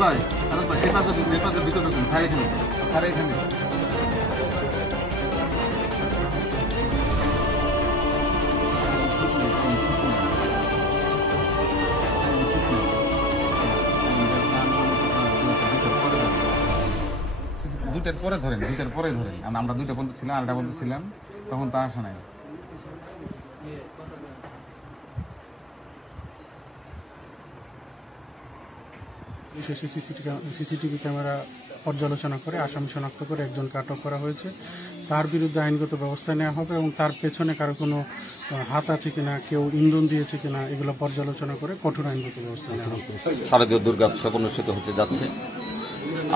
ভাই এটাতে ভিতরে ঢুকুন, স্যার এখানে দুইটার পরে ধরেন, আমরা দুইটা পর্যন্ত ছিলাম, আরেকটা পর্যন্ত ছিলাম, তখন তা আসে নাই। সিসিটিভি ক্যামেরা পর্যালোচনা করে আসামি শনাক্ত করে একজনকে আটক করা হয়েছে। তার বিরুদ্ধে আইনগত ব্যবস্থা নেওয়া হবে এবং তার পেছনে কারো কোনো হাত আছে কিনা, কেউ ইন্ধন দিয়েছে কিনা, এগুলো পর্যালোচনা করে কঠোর আইনগত ব্যবস্থা নেওয়া হবে। শারদীয় দুর্গোৎসব অনুষ্ঠিত হতে যাচ্ছে।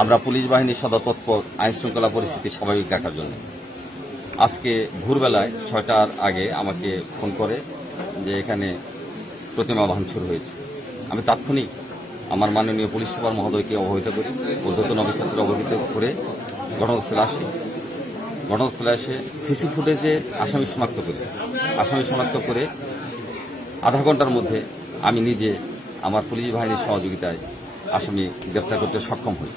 আমরা পুলিশ বাহিনীর সদা তৎপর আইন শৃঙ্খলা পরিস্থিতি স্বাভাবিক রাখার জন্য। আজকে ভোরবেলায় 6টার আগে আমাকে ফোন করে যে এখানে প্রতিমা ভাঙচুর হয়েছে। আমি তাৎক্ষণিক আমার মাননীয় পুলিশ সুপার মহোদয়কে অবহিত করি, ঊর্ধ্বতন অফিসারকে অবহিত করে ঘটনাস্থলে আসে সিসি ফুটেজে আসামি শনাক্ত করে আধা ঘন্টার মধ্যে আমি নিজে আমার পুলিশ বাহিনীর সহযোগিতায় আসামি গ্রেপ্তার করতে সক্ষম হই।